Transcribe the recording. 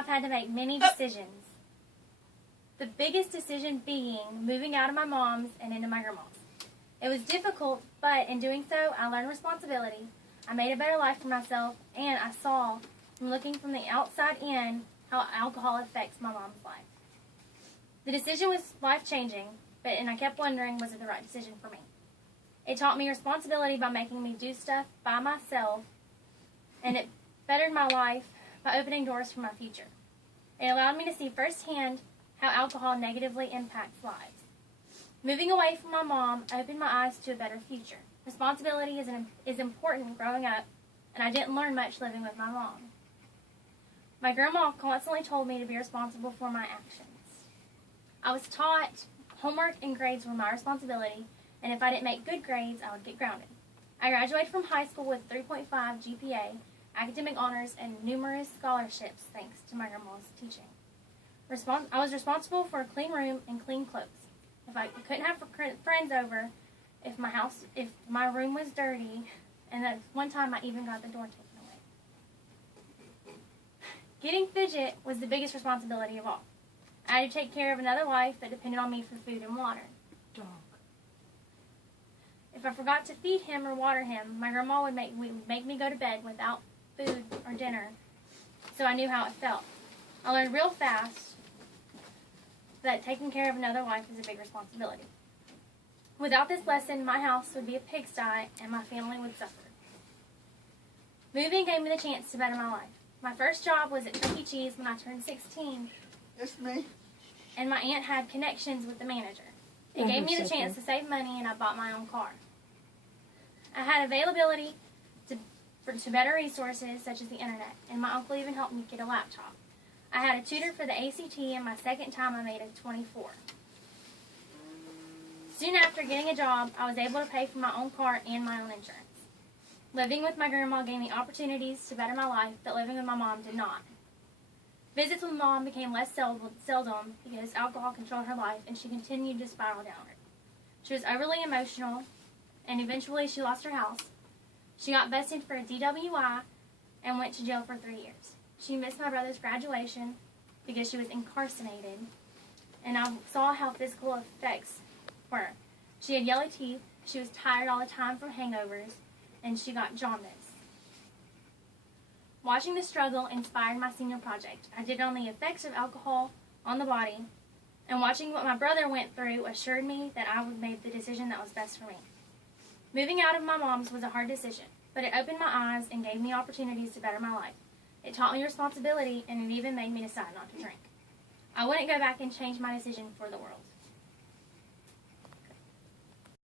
I've had to make many decisions. The biggest decision being moving out of my mom's and into my grandma's. It was difficult, but in doing so, I learned responsibility. I made a better life for myself, and I saw, from looking from the outside in, how alcohol affects my mom's life. The decision was life-changing, and I kept wondering, was it the right decision for me? It taught me responsibility by making me do stuff by myself, and it bettered my life by opening doors for my future. It allowed me to see firsthand how alcohol negatively impacts lives. Moving away from my mom opened my eyes to a better future. Responsibility is important growing up, and I didn't learn much living with my mom. My grandma constantly told me to be responsible for my actions. I was taught homework and grades were my responsibility, and if I didn't make good grades, I would get grounded. I graduated from high school with 3.5 GPA, academic honors, and numerous scholarships thanks to my grandma's teaching. I was responsible for a clean room and clean clothes. If I couldn't have friends over, if my room was dirty, and that one time I even got the door taken away. Getting fidget was the biggest responsibility of all. I had to take care of another life that depended on me for food and water. Dog. If I forgot to feed him or water him, my grandma would make me go to bed without food or dinner, so I knew how it felt. I learned real fast that taking care of another life is a big responsibility. Without this lesson, my house would be a pigsty and my family would suffer. Moving gave me the chance to better my life. My first job was at Chuck E. Cheese when I turned 16. It's me. And my aunt had connections with the manager. It gave me the chance to save money, and I bought my own car. I had availability to better resources such as the internet, and my uncle even helped me get a laptop. I had a tutor for the ACT, and my second time I made a 24. Soon after getting a job, I was able to pay for my own car and my own insurance. Living with my grandma gave me opportunities to better my life that living with my mom did not. Visits with Mom became less seldom because alcohol controlled her life, and she continued to spiral downward. She was overly emotional, and eventually she lost her house. She got busted for a DWI and went to jail for 3 years. She missed my brother's graduation because she was incarcerated, and I saw how physical effects were. She had yellow teeth, she was tired all the time from hangovers, and she got jaundice. Watching the struggle inspired my senior project. I did on the effects of alcohol on the body, and watching what my brother went through assured me that I would make the decision that was best for me. Moving out of my mom's was a hard decision, but it opened my eyes and gave me opportunities to better my life. It taught me responsibility, and it even made me decide not to drink. I wouldn't go back and change my decision for the world.